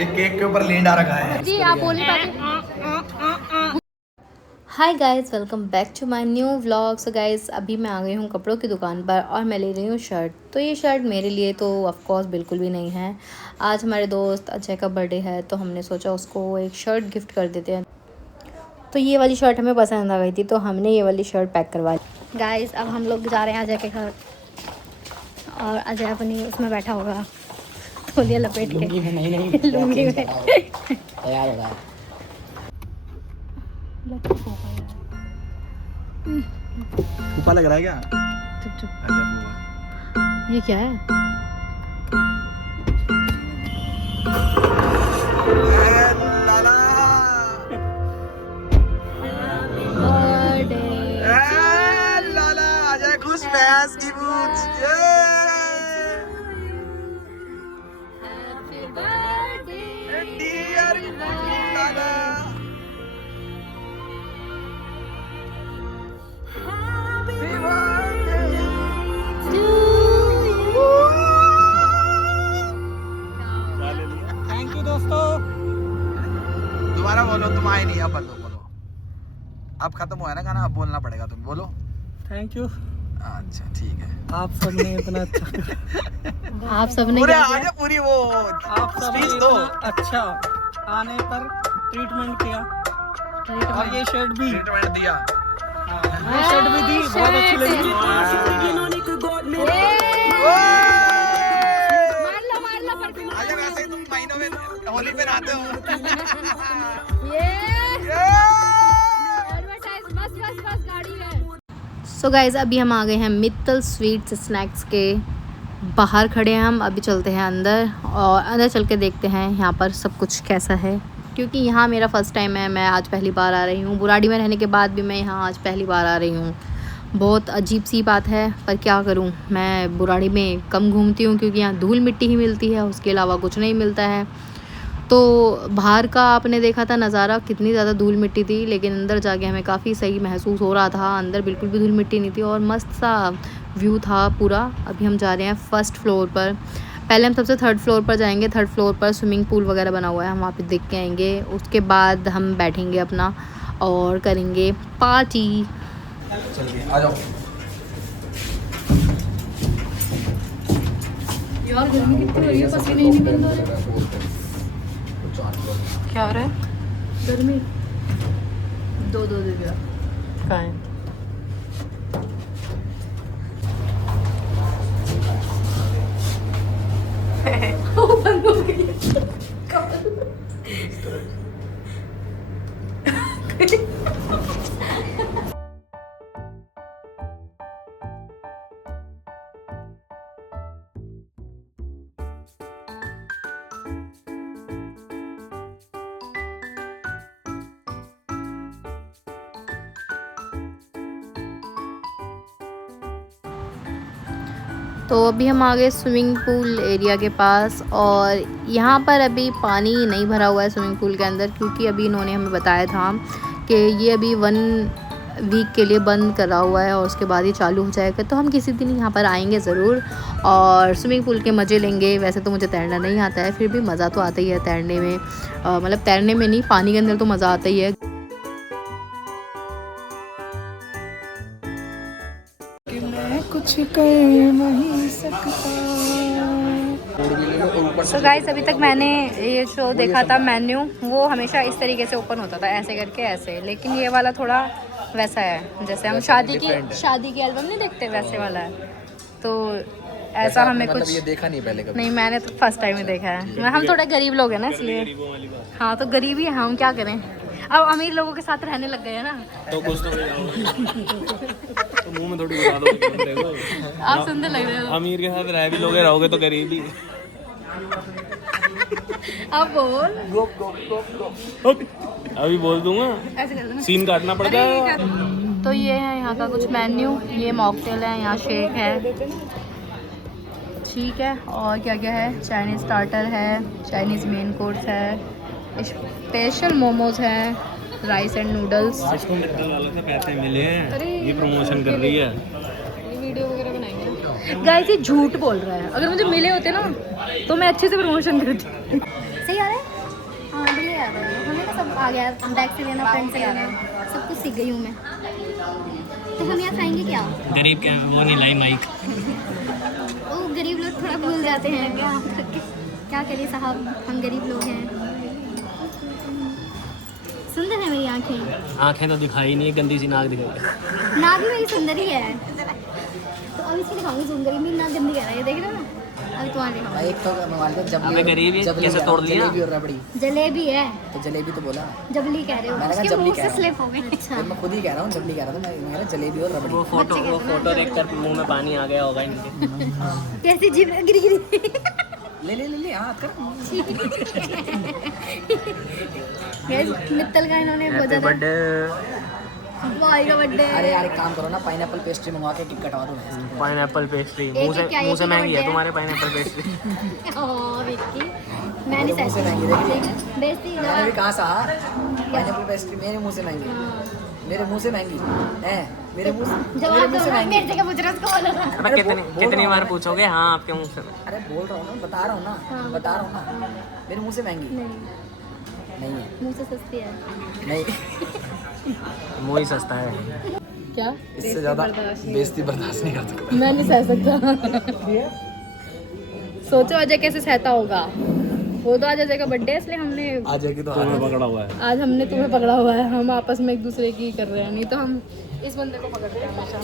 एक केक के ऊपर लेंडा रखा है जी आप बोल नहीं पाते। Hi guys, welcome back to my new vlog. So guys, अभी मैं आ गई हूँ कपड़ों की दुकान पर और मैं ले रही हूँ शर्ट। तो ये शर्ट मेरे लिए तो ऑफ कोर्स बिल्कुल भी नहीं है। आज हमारे दोस्त अजय का बर्थडे है तो हमने सोचा उसको एक शर्ट गिफ्ट कर देते हैं। तो ये वाली शर्ट हमें पसंद आ गई थी तो हमने ये वाली शर्ट पैक करवा ली। गाइज़, अब हम लोग जा रहे हैं अजय के घर और अजय अपनी उसमें बैठा होगा तौलिया लपेट के लुंगी में तैयार हो रहा है। फूफा लग रहा है क्या? चुप चुप। अच्छा फूफा। ये क्या है? लाला लाला अजय खुश भैंस की पूछ डियर लाला थैंक यू दोस्तों। दोबारा बोलो, तुम आए नहीं, अब बोलो। अब खत्म हुआ है ना खाना, अब बोलना पड़ेगा, तुम बोलो। Thank you. अच्छा ठीक है। आप सबने इतना अच्छा आप सबने पूरे क्या किया? आगे पूरी वो आप सबने स्पीच दो। इतना अच्छा आने पर ट्रीटमेंट किया और ये शर्ट भी ट्रीटमेंट दिया। ये शर्ट भी दी, बहुत अच्छी लगी। मार लो परफ्यूम। आजा, वैसे तुम महीनों में होली पे नहाते हो। एडवर्टाइज बस गाड़ी में। सो गाइज़, अभी हम आ गए हैं मित्तल स्वीट्स स्नैक्स के बाहर खड़े हैं। हम अभी चलते हैं अंदर और अंदर चल के देखते हैं यहाँ पर सब कुछ कैसा है, क्योंकि यहाँ मेरा फ़र्स्ट टाइम है। मैं आज पहली बार आ रही हूँ। बुराड़ी में रहने के बाद भी मैं यहाँ आज पहली बार आ रही हूँ। बहुत अजीब सी बात है, पर क्या करूँ, मैं बुराड़ी में कम घूमती हूँ क्योंकि यहाँ धूल मिट्टी ही मिलती है, उसके अलावा कुछ नहीं मिलता है। तो बाहर का आपने देखा था नज़ारा, कितनी ज़्यादा धूल मिट्टी थी, लेकिन अंदर जाके हमें काफ़ी सही महसूस हो रहा था। अंदर बिल्कुल भी धूल मिट्टी नहीं थी और मस्त सा व्यू था पूरा। अभी हम जा रहे हैं फर्स्ट फ्लोर पर। पहले हम सबसे थर्ड फ्लोर पर जाएंगे। थर्ड फ्लोर पर स्विमिंग पूल वगैरह बना हुआ है, हम वहाँ पे देख के आएंगे। उसके बाद हम बैठेंगे अपना और करेंगे पार्टी। चलिए आ जाओ। यार गर्मी कितनी हो रही है, पसीने ही नहीं बंद हो रहे। क्या हो रहा है? गर्मी दो दे दिया। कहाँ है? बंद हो गई। तो अभी हम आ गए स्विमिंग पूल एरिया के पास और यहाँ पर अभी पानी नहीं भरा हुआ है स्विमिंग पूल के अंदर, क्योंकि अभी इन्होंने हमें बताया था कि ये अभी 1 वीक के लिए बंद करा हुआ है और उसके बाद ही चालू हो जाएगा। तो हम किसी दिन यहाँ पर आएंगे ज़रूर और स्विमिंग पूल के मज़े लेंगे। वैसे तो मुझे तैरना नहीं आता है, फिर भी मज़ा तो आता ही है तैरने में। मतलब तैरने में नहीं, पानी के अंदर तो मज़ा आता ही है। कुछ कर नहीं सकता। तो गाइस, अभी तक मैंने ये शो देखा था मेन्यू, वो हमेशा इस तरीके से ओपन होता था, ऐसे करके ऐसे। लेकिन ये वाला थोड़ा वैसा है जैसे हम शादी की एल्बम नहीं देखते, वैसे वाला है। तो ऐसा हमें मतलब कुछ ये देखा नहीं पहले कभी। नहीं, मैंने तो फर्स्ट टाइम ही देखा है। हम थोड़े गरीब लोग हैं ना, इसलिए। हाँ, तो गरीब ही हम क्या करें, अब अमीर लोगों के साथ रहने लग गए हैं ना। तो कुछ तो मुंह में थोड़ी बता दो। आप सुंदर लग रहे हो। अमीर के साथ रह भी लोगे, रहोगे तो गरीब ही। अब बोल, अभी बोल दूंगा, ऐसे कर देना। सीन काटना पड़ जाएगा। तो ये है यहाँ का कुछ मेन्यू। ये मॉकटेल है, यहाँ शेक है, ठीक है। और क्या क्या है, चाइनीज़ स्टार्टर है, चाइनीज़ मेन कोर्स है, स्पेशल मोमोज है, राइस एंड नूडल्स। इसको मित्तल वालों से पैसे मिले हैं, अरे ये प्रमोशन कर रही है। ये वीडियो वगैरह बनाएंगे। गाइस, ये झूठ बोल रहा है। अगर मुझे मिले होते ना तो मैं अच्छे से प्रमोशन करती। सही आ रहा है। आ रहा है, हमें तो सब आ गया, बैग से लेना, फ्रेंड से लाना, सब कुछ सीख गई हूँ मैं। तो हम यहाँ खाएंगे क्या? गरीब क्या वो नहीं लाई माइक। वो गरीब लोग थोड़ा भूल जाते हैं क्या करिए साहब, हम गरीब लोग हैं। सुंदर है मेरी आँखें। आँखें तो दिखाई नहीं, गंदी सी नाक दिखाई। नाक भी मेरी सुंदर ही है। तो अब इसकी दिखाऊंगी जूम करके, मेरी नाक गंदी कह रहा है, देख रहे हो ना? अभी तुम्हारे दिखाऊंगी। एक तो मोबाइल पे अबे गरीब है, कैसे तोड़ लिया? जलेबी और रबड़ी। जलेबी है तो जलेबी तो बोला, जबली कह रहे हो, मैंने कहा उसके जबली मुंह कह से रहा स्लिप हो गई। अच्छा फिर मैं खुद ही कह रहा हूँ जबली कह रहा था, मैं कह रहा जलेबी और रबड़ी। वो फोटो देखकर मुंह में पानी आ गया होगा इनके। कैसी जीभ गिरी गिरी। ले ले ले ले हाथ कर। मित्तल का इन्होंने बहुत ज्यादा भाई का बर्थडे। अरे यार एक काम करो ना, पाइनएप्पल पेस्ट्री मंगवा के केक कटवा दो। पाइनएप्पल पेस्ट्री एक मुंह क्या, एक से ही महंगी है बर्थडे तुम्हारे पाइनएप्पल पेस्ट्री। ओह विक्की, मैं नहीं मुंह से सहती। महंगी देखी। बेइज्जती मैंने भी ना। कहा सा पाइनएप्पल पेस्ट्री मेरे मुंह से महंगी, मेरे मुंह से महंगी है, मेरे मुंह से जवाब दो महंगी। मेरे से क्या पूछ रहे हो उसको बोलो ना। अबे कितनी बार पूछोगे? हाँ आपके मुंह से। अरे बोल रहा हूँ ना, बता रहा हूँ ना, हाँ। बता रहा हूँ ना, मेरे मुंह से महंगी नहीं, नहीं है, मुंह से सस्ती है। नहीं। मुंह ही सस्ता है। क्या? इससे ज्यादा बेइज्जती बर्दाश्त नहीं कर सकता। मैं नहीं सह सकता। सोचो अजय कैसे सहता होगा। वो तो आज अजय का बर्थडे है, इसलिए हमने आज की तो पकड़ा हुआ है। आज हमने तुम्हें पकड़ा हुआ है। हम आपस में एक दूसरे की कर रहे हैं, नहीं तो हम इस बंदे को पकड़ रहे हैं हमेशा,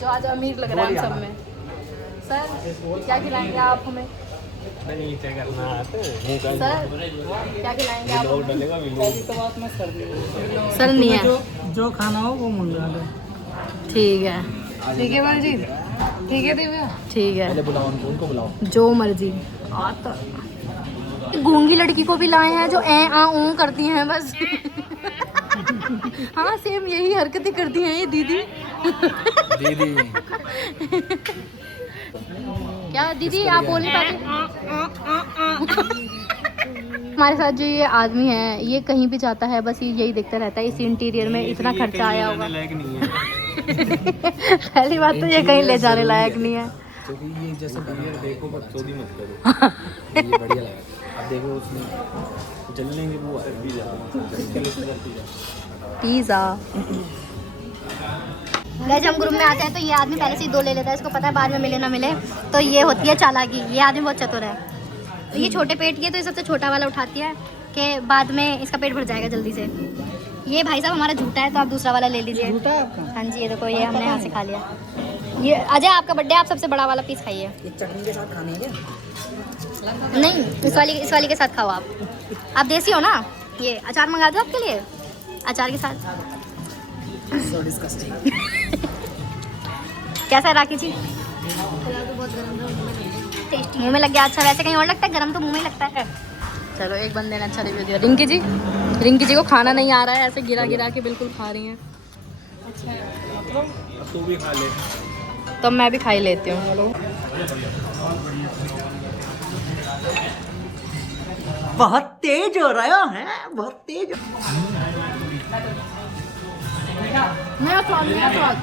जो आज अमीर लग रहा है हम सब में। सर क्या खिलाएंगे आप हमें? नहीं क्या करना है सर क्या खिलाएंगे आप हमें? तो बात मैं सर नहीं है, जो खाना हो वो मंगवा लो। ठीक है बाजी, ठीक है दिव्या, ठीक है, बुलाओ उनको बुलाओ। जो मर्जी। गूंगी लड़की को भी लाए हैं जो ए आ ऊ करती हैं बस। हाँ सेम यही हरकतें करती हैं ये दीदी। दीदी क्या दीदी आप बोल नहीं पाते? हमारे साथ जो ये आदमी है, ये कहीं भी जाता है बस ये यही देखता रहता है, इस इंटीरियर में इतना खर्चा आया होगा। पहली बात तो ये कहीं ले जाने लायक नहीं है। क्योंकि ये जैसे बढ़िया देखो मत चोरी मत करो। ये बढ़िया लगा, अब देखो उसमें जल लेंगे वो पिज़्ज़ा। जब हम ग्रुप में आते हैं तो ये आदमी पहले से ही 2 ले लेता है, इसको पता है बाद में मिले ना मिले, तो ये होती है चालाकी। ये आदमी बहुत चतुर है। तो ये छोटे पेट की है तो ये सबसे छोटा वाला उठाती है कि बाद में इसका पेट भर जाएगा जल्दी से। ये भाई साहब हमारा झूठा है तो आप दूसरा वाला ले लीजिए। हाँ जी, ये देखो ये हमने यहाँ से खा लिया। ये अजय आपका बर्थडे, आप सबसे बड़ा वाला पीस खाइए। ये चटनी के साथ खाने हैं क्या? नहीं, इस वाली के साथ खाओ आप देसी हो ना। ये अचार मंगा दो आपके लिए, अचार के साथ। So disgusting। कैसा है राखी जी? टेस्टी, मुंह में लग गया। अच्छा वैसे कहीं और लगता है, गरम तो मुंह में ही लगता है। चलो एक बंदे ने अच्छा रिव्यू दिया। रिंकी जी को खाना नहीं आ रहा है, ऐसे गिरा गिरा के बिल्कुल खा रही हैं। तू भी खा ले। तो मैं भी खा ही लेती हूँ। बहुत तेज हो रहा है, बहुत तेज। मेरा स्वाद, मेरा स्वाद।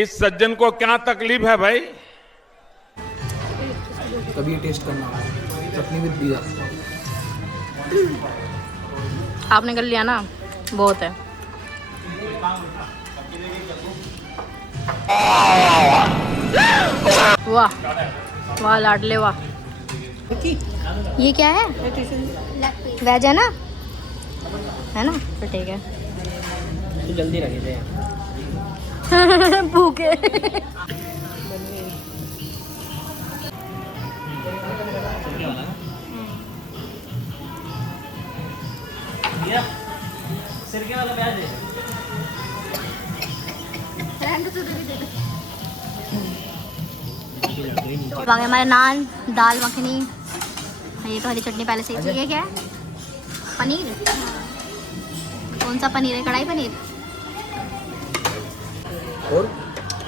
इस सज्जन को क्या तकलीफ है भाई? कभी ये टेस्ट करना, चटनी विद पिज़्ज़ा। आपने कर लिया ना, बहुत है। वाह वाह लाडले वाह। ये क्या है? वेज है ना? है ना, तो ठीक है। तू जल्दी रखे थे। भूखे। सिरके वाला प्याज दे। बाकी हमारे नान, दाल मखनी, ये तो हरी चटनी पहले से ही। ये क्या है? पनीर। कौन सा पनीर है? कढ़ाई पनीर। और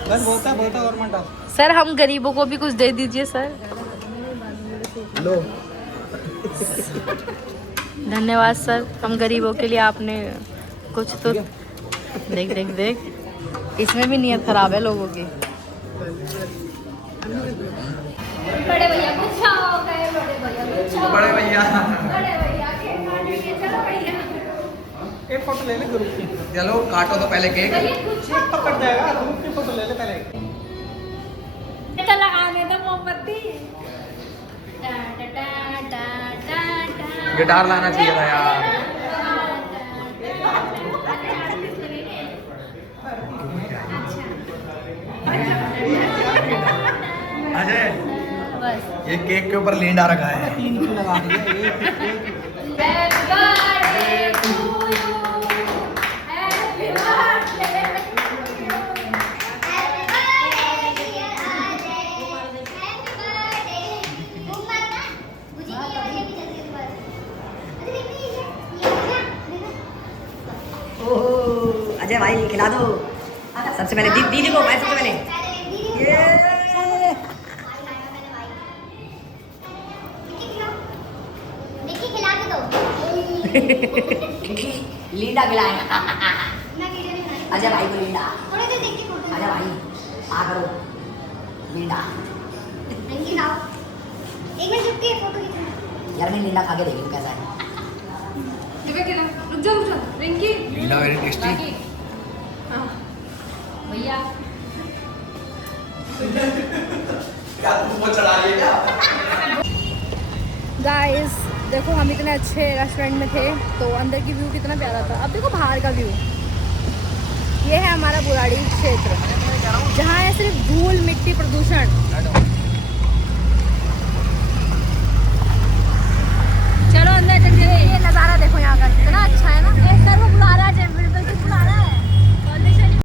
बस बहुत है और मत डाल। सर हम गरीबों को भी कुछ दे दीजिए सर। लो धन्यवाद सर, हम गरीबों के लिए आपने कुछ तो। देख देख देख, इसमें भी नीयत खराब है लोगों की। बड़े भैया कुछ हो गए, बड़े भैया कुछ हो बड़े भैया बड़े भैया के फोटो ले ले ग्रुप की। चलो काटो तो पहले केक। केक तो कट जाएगा, ग्रुप की फोटो ले ले पहले। तो लगाने दो मोमबत्ती। गिटार लाना चाहिए था यार। अजय बस ये केक के ऊपर लींडा रखा है। 3 क्यों लगा दिया? अजय भाई खिला दो सबसे पहले दीदी को भाई सबसे पहले लींडा खिलाएगा अजय भाई को लींडा अजय भाई आ करो लींडा यार मैं लींडा खा के देखी कैसा है रुक जाओ रिंकी लींडा वेरी टेस्टी। भैया क्या तुमको चढ़ा लिया क्या? गाइस देखो हम इतने अच्छे रेस्टोरेंट में थे तो अंदर की व्यू कितना प्यारा था। अब देखो बाहर का व्यू। ये है हमारा बुराड़ी क्षेत्र जहाँ है सिर्फ धूल मिट्टी प्रदूषण।